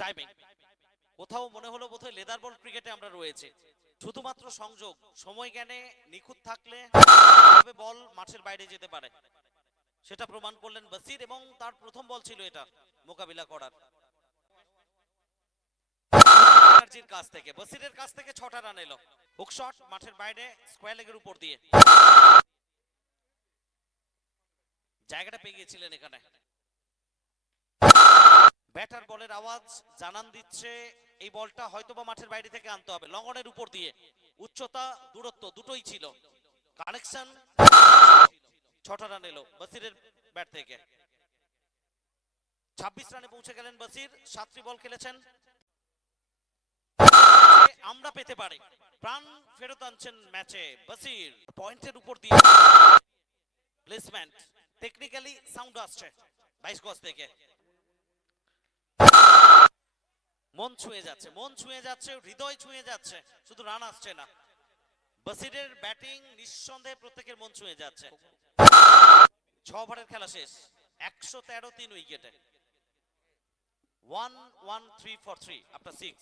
Timing কোথাও মনে হলো বোধহয় লেদার বল ক্রিকেটে আমরা রয়েছে। শুধুমাত্র সংযোগ, সময় জ্ঞানে নিখুঁত থাকলে বল মাঠের বাইরে যেতে পারে, সেটা প্রমাণ করলেন বসির এবং তার প্রথম বল ছিল এটা মোকাবিলা করার। এনার্জির কাছ থেকে বসিরের কাছ থেকে 6টা রান এলো। হুক শট মাঠের বাইরে স্কয়ার লেগের উপর দিয়ে, জায়গাটা পেয়ে গিয়েছিলেন এখানে। ব্যাটার বলের আওয়াজ জানান দিচ্ছে এই বলটা হয়তোবা মাঠের বাইরে থেকে আনতে হবে। লং অনের উপর দিয়ে উচ্চতা দূরত্ব দুটোই ছিল, কানেকশন। 6টা রান এলো বসিরের ব্যাট থেকে। 26 রানে পৌঁছে গেলেন বসির। 7টি বল খেলেছেন। আমরা পেতে পারি, প্রাণ ফেরত আনছেন ম্যাচে বসির। পয়েন্টের উপর দিয়ে প্লেসমেন্ট টেকনিক্যালি সাউন্ড আসছে 22 গজ থেকে। মন ছুঁয়ে যাচ্ছে, মন ছুঁয়ে যাচ্ছে, হৃদয় ছুঁয়ে যাচ্ছে, শুধু রান আসছে না। বসিরের ব্যাটিং নিঃসন্দেহে প্রত্যেকের মন ছুঁয়ে যাচ্ছে। 6 ওভারের খেলা শেষ, 113 3 উইকেটে। 1-1-3 for 3 after 6।